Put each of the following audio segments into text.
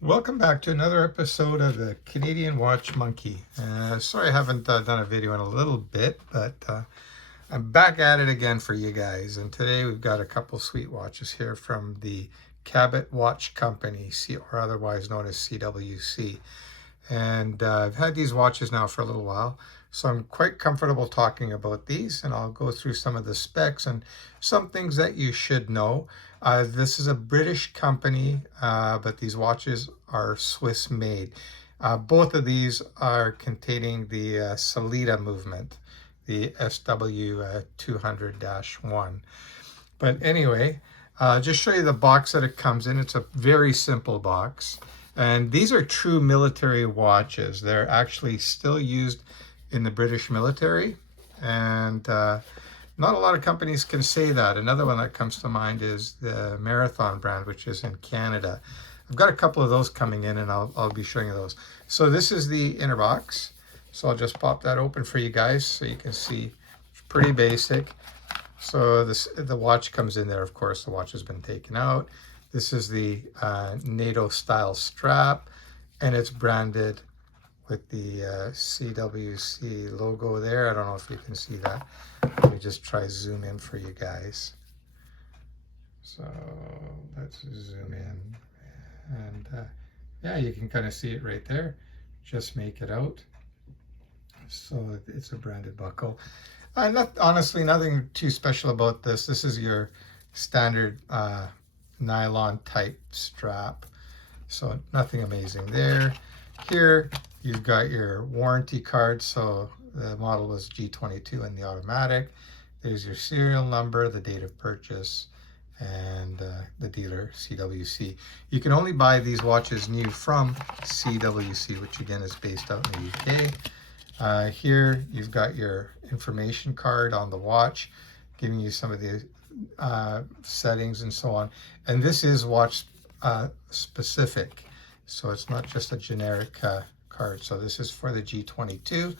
Welcome back to another episode of the Canadian Watch Monkey. Sorry I haven't done a video in a little bit, but I'm back at it again for you guys. And today we've got a couple sweet watches here from the Cabot Watch Company, or otherwise known as CWC. And I've had these watches now for a little while, so I'm quite comfortable talking about these, and I'll go through some of the specs and some things that you should know. This is a British company, but these watches are Swiss made. Both of these are containing the Salida movement, the SW 200-1. But anyway, just show you the box that it comes in. It's a very simple box. And these are true military watches. They're actually still used in the British military. And not a lot of companies can say that. Another one that comes to mind is the Marathon brand, which is in Canada. I've got a couple of those coming in, and I'll be showing you those. So this is the inner box. So I'll just pop that open for you guys so you can see. It's pretty basic. So the watch comes in there. Of course, the watch has been taken out. This is the NATO style strap, and it's branded with the CWC logo there. I don't know if you can see that. Let me just try zoom in for you guys. So let's zoom in, and yeah, you can kind of see it right there. Just make it out. So it's a branded buckle. Honestly, nothing too special about this. This is your standard nylon type strap. So nothing amazing there. Here you've got your warranty card. So the model was G22 in the automatic. There's your serial number, the date of purchase, and the dealer, CWC. You can only buy these watches new from CWC, which again is based out in the UK. Here you've got your information card on the watch, giving you some of the settings and so on. And this is watch specific, so it's not just a generic card. So this is for the G22.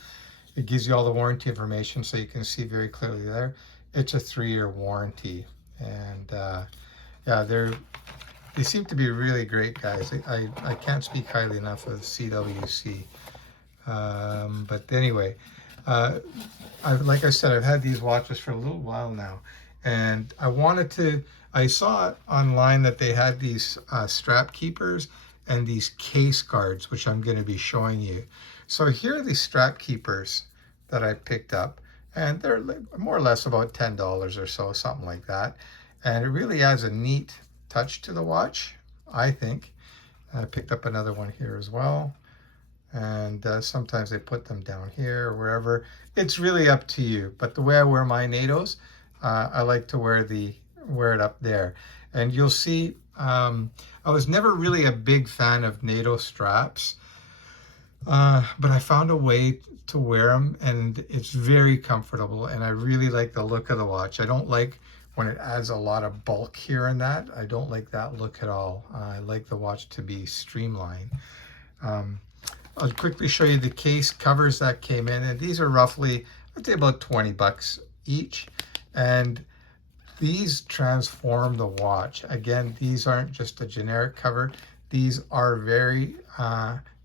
It gives you all the warranty information, so you can see very clearly there. It's a 3-year warranty, and yeah, they seem to be really great guys. I can't speak highly enough of CWC. But anyway, like I said, I've had these watches for a little while now, and I saw online that they had these strap keepers and these case guards, which I'm going to be showing you. So here are these strap keepers that I picked up, and they're more or less about $10 or so, something like that. And it really adds a neat touch to the watch, I think. I picked up another one here as well. And sometimes they put them down here or wherever. It's really up to you. But the way I wear my NATOs, I like to wear it up there. And you'll see, I was never really a big fan of NATO straps, but I found a way to wear them, and it's very comfortable. And I really like the look of the watch. I don't like when it adds a lot of bulk here and that. I don't like that look at all. I like the watch to be streamlined. I'll quickly show you the case covers that came in, and these are roughly, I'd say about 20 bucks each. And these transform the watch. Again, these aren't just a generic cover. These are very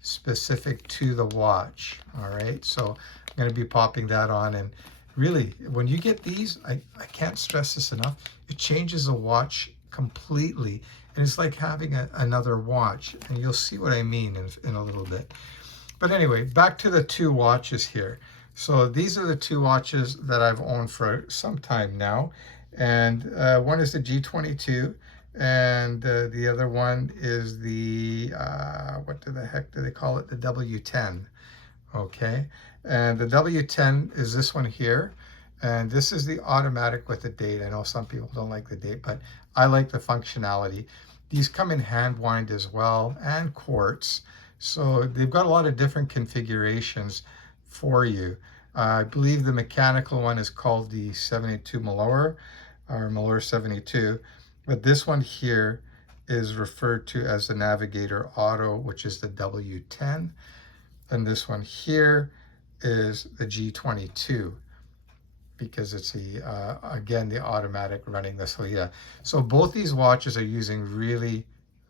specific to the watch. All right, so I'm going to be popping that on, and really, when you get these, I can't stress this enough, it changes the watch completely, and it's like having another watch, and you'll see what I mean in a little bit. But anyway, back to the two watches here. So these are the two watches that I've owned for some time now. And one is the G22, and the other one is the, what the heck do they call it? The W10. Okay. And the W10 is this one here. And this is the automatic with the date. I know some people don't like the date, but I like the functionality. These come in hand wind as well, and quartz. So they've got a lot of different configurations for you. I believe the mechanical one is called the 72 Malheur, or Malheur 72. But this one here is referred to as the Navigator Auto, which is the W10. And this one here is the G22, because it's again, the automatic running the Salida. So both these watches are using really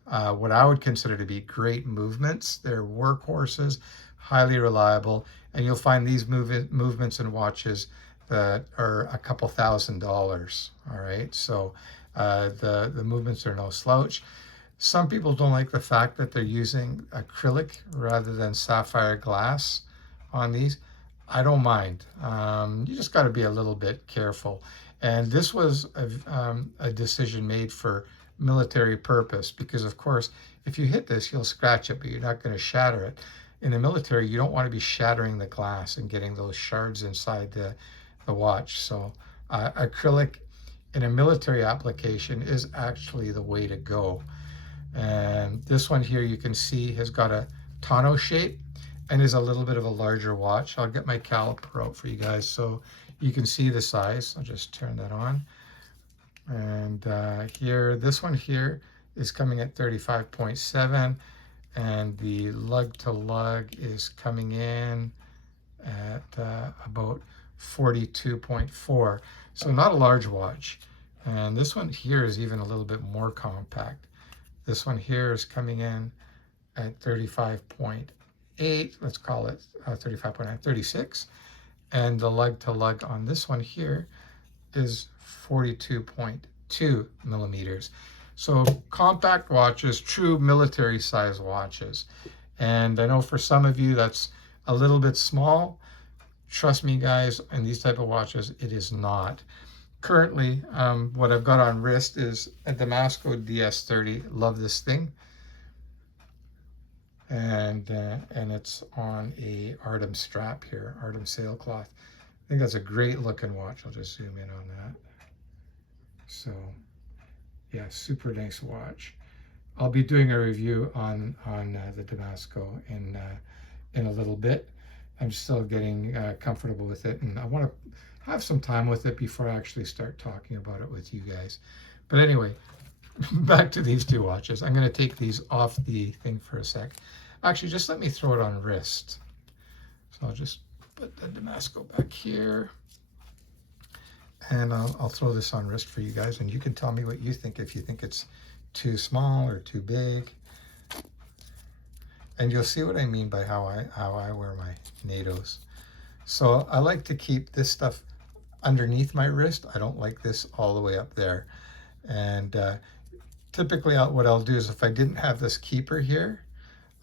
what I would consider to be great movements. They're workhorses, highly reliable, and you'll find these movements and watches that are a couple $1,000s. All right, so the movements are no slouch. Some people don't like the fact that they're using acrylic rather than sapphire glass on these. I don't mind. You just got to be a little bit careful. And this was a decision made for military purpose, because of course, if you hit this, you'll scratch it, but you're not going to shatter it. In the military, you don't want to be shattering the glass and getting those shards inside the watch. So acrylic in a military application is actually the way to go. And this one here, you can see, has got a tonneau shape and is a little bit of a larger watch. I'll get my caliper out for you guys so you can see the size. I'll just turn that on. And here, this one here is coming at 35.7, and the lug to lug is coming in at about 42.4. So not a large watch. And this one here is even a little bit more compact. This one here is coming in at 35.8, let's call it 35.9, 36. And the lug to lug on this one here is 42.2 millimeters. So compact watches, true military size watches. And I know for some of you that's a little bit small. Trust me guys, in these type of watches, it is not. Currently, what I've got on wrist is a Damasco DS30. Love this thing. And it's on a Artem strap here, Artem sailcloth. I think that's a great looking watch. I'll just zoom in on that. So yeah, super nice watch. I'll be doing a review on the Damasco in a little bit. I'm still getting comfortable with it, and I want to have some time with it before I actually start talking about it with you guys. But anyway, back to these two watches. I'm going to take these off the thing for a sec. Actually, just let me throw it on wrist. So I'll just put the Damasco back here, and I'll throw this on wrist for you guys, and you can tell me what you think, if you think it's too small or too big. And you'll see what I mean by how I wear my NATOs. So I like to keep this stuff underneath my wrist. I don't like this all the way up there. And typically what I'll do is, if I didn't have this keeper here,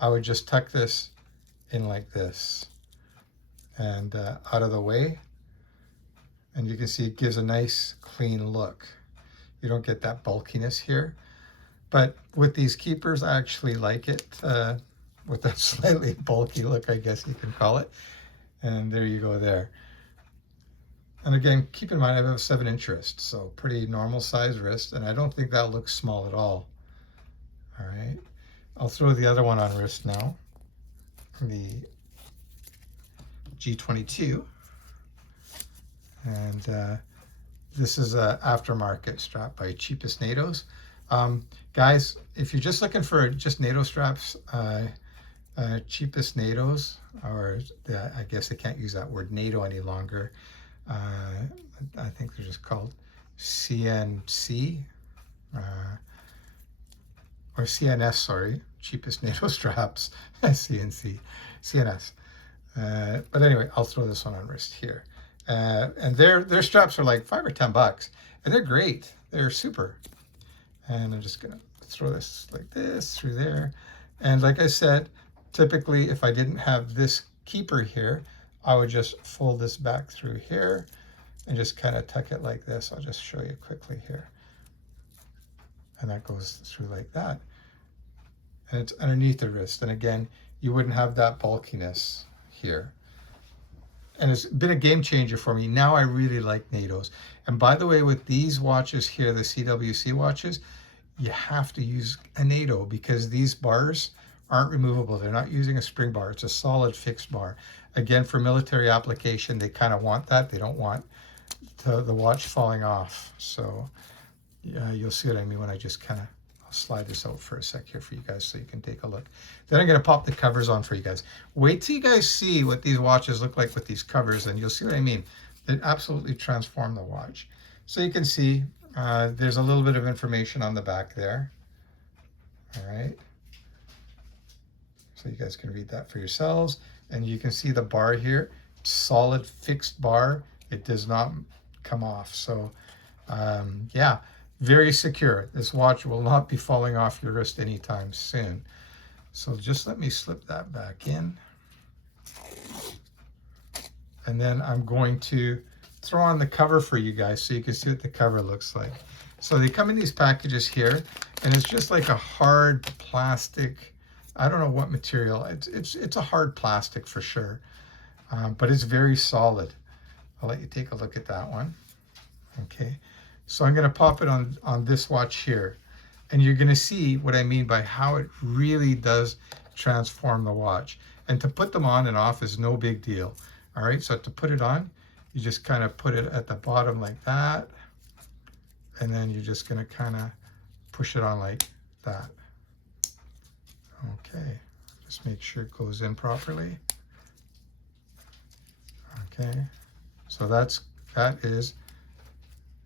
I would just tuck this in like this and out of the way. And you can see it gives a nice clean look. You don't get that bulkiness here. But with these keepers, I actually like it with that slightly bulky look, I guess you can call it. And there you go there. And again, keep in mind, I have a 7-inch wrist, so pretty normal size wrist, and I don't think that looks small at all. All right, I'll throw the other one on wrist now, the G22. And this is an aftermarket strap by Cheapest NATOs. Guys, if you're just looking for just NATO straps, Cheapest NATOs, or I guess I can't use that word NATO any longer. I think they're just called CNC, or CNS, sorry, Cheapest NATO straps, CNS. But anyway, I'll throw this one on wrist here. And their straps are like $5 or $10, and they're great. They're super. And I'm just gonna throw this like this through there. And like I said, typically if I didn't have this keeper here, I would just fold this back through here and just kind of tuck it like this. I'll just show you quickly here. And that goes through like that. And it's underneath the wrist. And again, you wouldn't have that bulkiness here. And it's been a game changer for me. Now I really like NATOs. And by the way, with these watches here, the CWC watches, you have to use a NATO, because these bars aren't removable. They're not using a spring bar. It's a solid fixed bar. Again, for military application, they kind of want that. They don't want the watch falling off. So you'll see what I mean when I just kind of, I'll slide this out for a sec here for you guys so you can take a look. Then I'm going to pop the covers on for you guys. Wait till you guys see what these watches look like with these covers, and you'll see what I mean. They absolutely transform the watch. So you can see there's a little bit of information on the back there. All right. guys can read that for yourselves. And you can see the bar here, solid fixed bar. It does not come off. So yeah, very secure. This watch will not be falling off your wrist anytime soon. So just let me slip that back in. And then I'm going to throw on the cover for you guys so you can see what the cover looks like. So they come in these packages here, and it's just like a hard plastic. I don't know what material. It's a hard plastic for sure, but it's very solid. I'll let you take a look at that one. Okay, so I'm going to pop it on this watch here, and you're going to see what I mean by how it really does transform the watch. And to put them on and off is no big deal. All right, so to put it on, you just kind of put it at the bottom like that, and then you're just going to kind of push it on like that. Okay, just make sure it goes in properly. Okay, so that is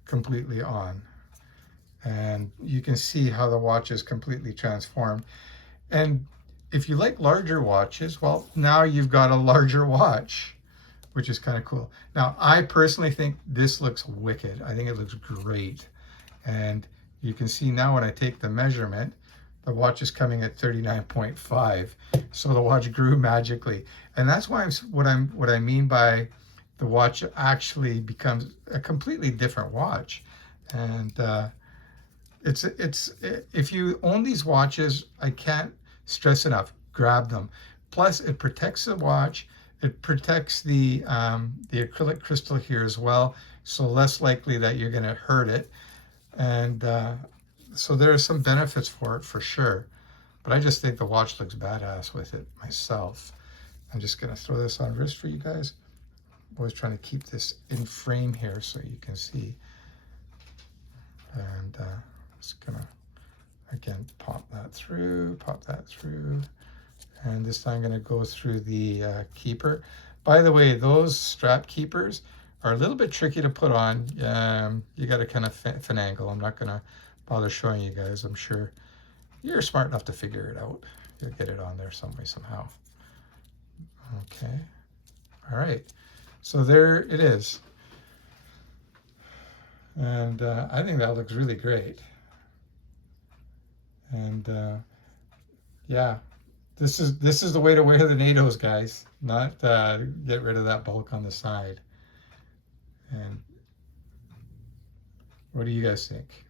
completely on, and you can see how the watch is completely transformed. And if you like larger watches, well, now you've got a larger watch, which is kind of cool. Now, I personally think this looks wicked. I think it looks great. And you can see now when I take the measurement, the watch is coming at 39.5. So the watch grew magically. And that's why what I mean by the watch actually becomes a completely different watch. And if you own these watches, I can't stress enough, grab them. Plus it protects the watch. It protects the acrylic crystal here as well. So less likely that you're gonna hurt it. And so there are some benefits for it for sure, but I just think the watch looks badass with it myself. I'm just gonna throw this on wrist for you guys. I'm always trying to keep this in frame here so you can see. And just gonna, again, pop that through, and this time I'm gonna go through the keeper. By the way, those strap keepers are a little bit tricky to put on. You got to kind of finagle. I'm not going to bother showing you guys. I'm sure you're smart enough to figure it out. You'll get it on there some way, somehow. Okay. All right. So there it is. And I think that looks really great. And yeah, this is the way to wear the NATOs, guys. Not get rid of that bulk on the side. And what do you guys think?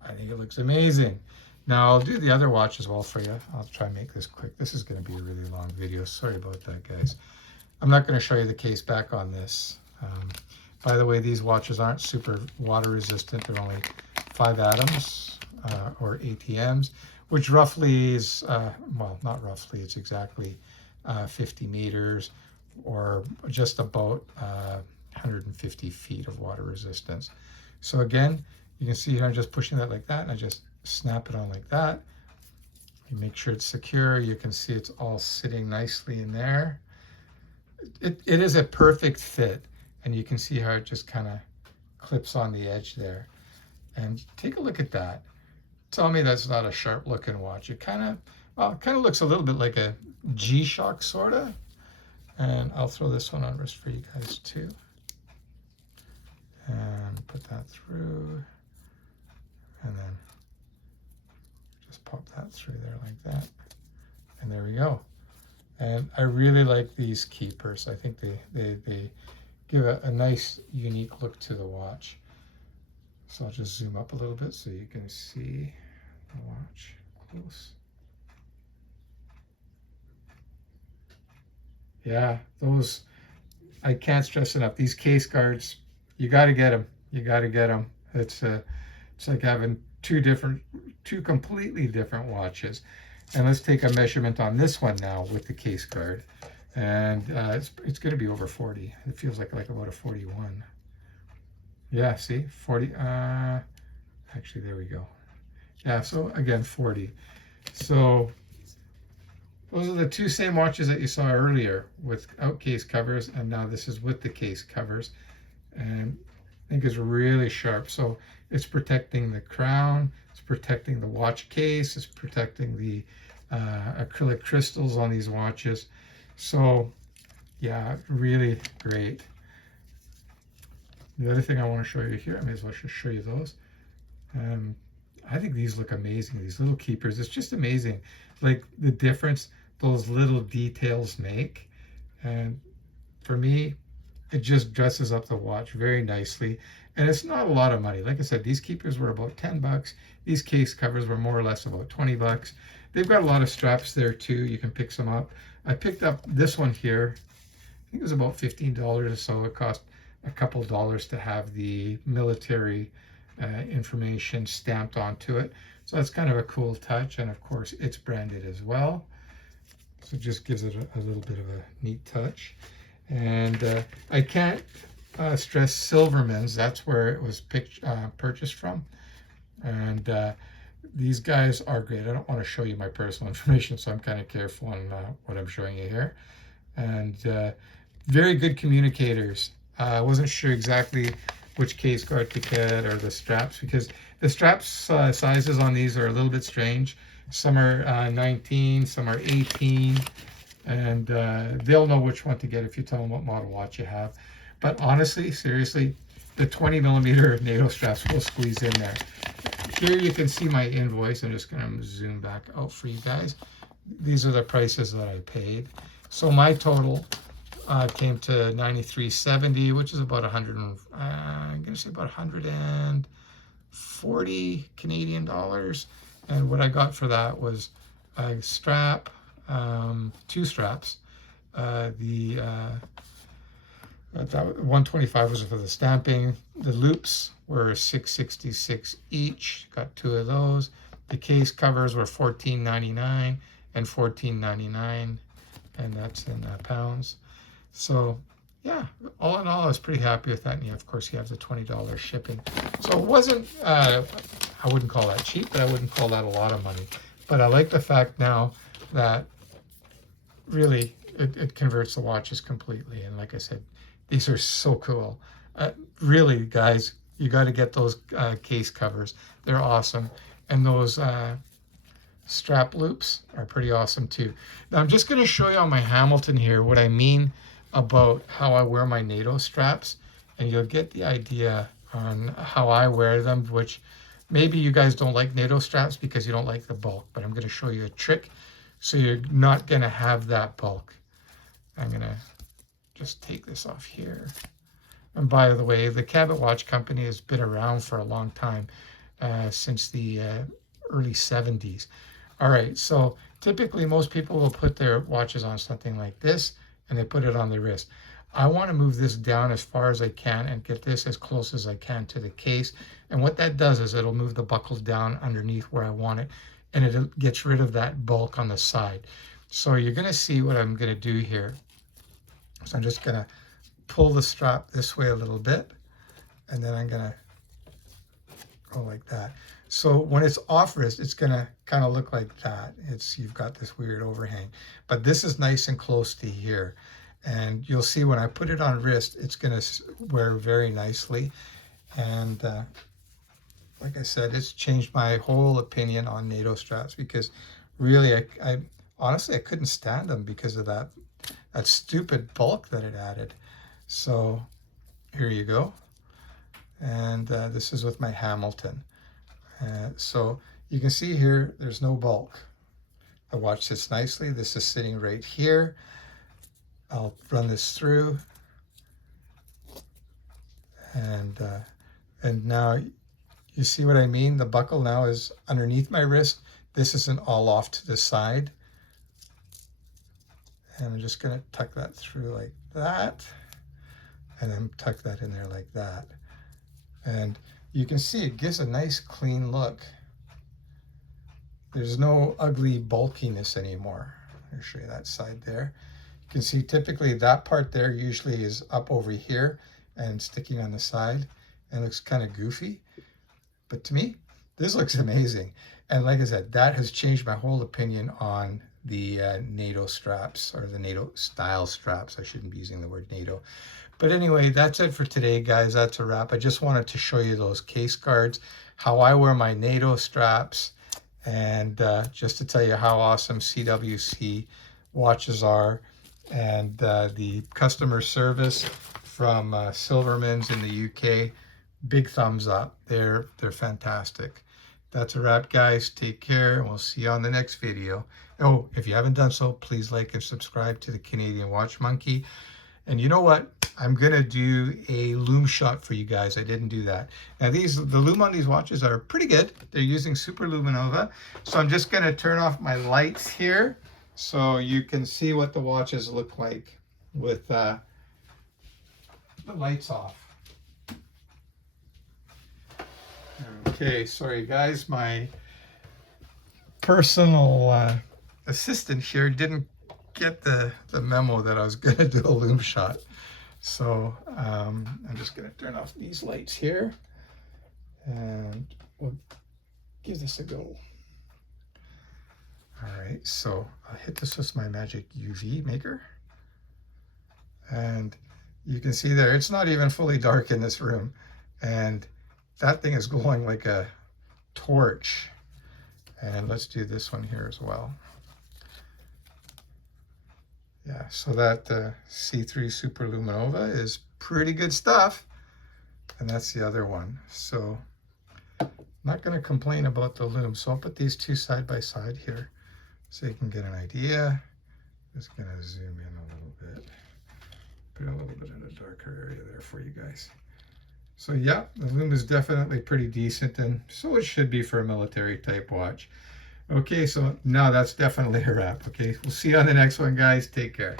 I think it looks amazing. Now I'll do the other watch as well for you. I'll try and make this quick. This is going to be a really long video. Sorry about that, guys. I'm not going to show you the case back on this. By the way, these watches aren't super water resistant. They're only 5 atoms or ATMs, which roughly is, well, not roughly, it's exactly 50 meters or just about 150 feet of water resistance. So again, you can see here I'm just pushing that like that, and I just snap it on like that. You make sure it's secure. You can see it's all sitting nicely in there. It is a perfect fit, and you can see how it just kind of clips on the edge there. And take a look at that. Tell me that's not a sharp looking watch. It kind of, well, it kind of looks a little bit like a G-Shock sort of. And I'll throw this one on wrist for you guys too. And put that through. And then just pop that through there like that. And there we go. And I really like these keepers. I think they give a nice, unique look to the watch. So I'll just zoom up a little bit so you can see the watch close. Yeah, those, I can't stress enough. These case guards, you got to get them. You got to get them. It's like having two completely different watches. And let's take a measurement on this one now with the case guard. And it's going to be over 40. It feels like about a 41. Yeah, see, 40. Actually, there we go. Yeah, so again, 40. So those are the two same watches that you saw earlier without case covers, and now this is with the case covers. And I think it's really sharp. So it's protecting the crown, it's protecting the watch case, it's protecting the acrylic crystals on these watches. So yeah, really great. The other thing I want to show you here, I may as well just show you those. I think these look amazing, these little keepers. It's just amazing, like the difference those little details make. And for me, it just dresses up the watch very nicely. And it's not a lot of money. Like I said, these keepers were about 10 bucks. These case covers were more or less about 20 bucks. They've got a lot of straps there too. You can pick some up. I picked up this one here. I think it was about $15 or so. It cost a couple dollars to have the military information stamped onto it. So that's kind of a cool touch. And of course, it's branded as well. So it just gives it a little bit of a neat touch. And I can't stress Silverman's. That's where it was purchased from. And these guys are great. I don't want to show you my personal information, so I'm kind of careful on what I'm showing you here. And very good communicators. I wasn't sure exactly which case guard to get or the straps, because the straps sizes on these are a little bit strange. Some are 19, some are 18, and they'll know which one to get if you tell them what model watch you have. But honestly, seriously, the 20mm NATO straps will squeeze in there. Here you can see my invoice. I'm just going to zoom back out for you guys. These are the prices that I paid. So my total came to $93.70, which is about I'm going to say about 140 Canadian dollars. And what I got for that was a strap, 2 straps. That 125 was for the stamping. The loops were $6.66 each. Got 2 of those. The case covers were $14.99 and $14.99, and that's in pounds. So yeah, all in all, I was pretty happy with that. And yeah, of course, you have the $20 shipping. So it wasn't, I wouldn't call that cheap, but I wouldn't call that a lot of money. But I like the fact now that really it converts the watches completely. And like I said, these are so cool. Really, guys, you got to get those case covers. They're awesome. And those strap loops are pretty awesome too. Now I'm just going to show you on my Hamilton here what I mean about how I wear my NATO straps, and you'll get the idea on how I wear them, which maybe you guys don't like NATO straps because you don't like the bulk, but I'm going to show you a trick so you're not going to have that bulk. I'm going to just take this off here. And by the way, the Cabot watch company has been around for a long time, since the early 70s. All right, so typically most people will put their watches on something like this, and they put it on the wrist. I want to move this down as far as I can and get this as close as I can to the case. And what that does is it'll move the buckle down underneath where I want it, and it gets rid of that bulk on the side. So you're going to see what I'm going to do here. So I'm just going to pull the strap this way a little bit, and then I'm going to go like that. So when it's off wrist, it's going to kind of look like that. You've got this weird overhang, but this is nice and close to here. And you'll see when I put it on wrist, it's going to wear very nicely. And like I said, it's changed my whole opinion on NATO straps, because really, I honestly, I couldn't stand them because of that stupid bulk that it added. So here you go. And this is with my Hamilton. So you can see here, there's no bulk. The watch sits nicely. This is sitting right here. I'll run this through. And now you see what I mean? The buckle now is underneath my wrist. This isn't all off to the side. And I'm just going to tuck that through like that. And then tuck that in there like that. And you can see it gives a nice clean look. There's no ugly bulkiness anymore. I'll show you that side there. You can see typically that part there usually is up over here and sticking on the side, and looks kind of goofy. But to me, this looks amazing. And like I said, that has changed my whole opinion on the NATO straps, or the NATO style straps. I shouldn't be using the word NATO. But anyway, that's it for today, guys. That's a wrap. I just wanted to show you those case guards, how I wear my NATO straps, And just to tell you how awesome CWC watches are, and the customer service from Silverman's in the UK, big thumbs up. They're fantastic. That's a wrap, guys. Take care, and we'll see you on the next video. Oh, if you haven't done so, please like and subscribe to the Canadian Watch Monkey. And you know what? I'm gonna do a lume shot for you guys. I didn't do that. Now the lume on these watches are pretty good. They're using Super Luminova. So I'm just gonna turn off my lights here so you can see what the watches look like with the lights off. Okay, sorry guys, my personal assistant here didn't get the memo that I was gonna do a lume shot. So I'm just gonna turn off these lights here and we'll give this a go. All right, so I'll hit this with my magic UV maker. And you can see there, it's not even fully dark in this room. And that thing is glowing like a torch. And let's do this one here as well. Yeah, so that C3 Super Luminova is pretty good stuff. And that's the other one. So I'm not going to complain about the lume. So I'll put these two side by side here so you can get an idea. Just going to zoom in a little bit. Put a little bit in a darker area there for you guys. So yeah, the lume is definitely pretty decent, and so it should be for a military type watch. Okay, so now that's definitely a wrap. Okay, we'll see you on the next one, guys. Take care.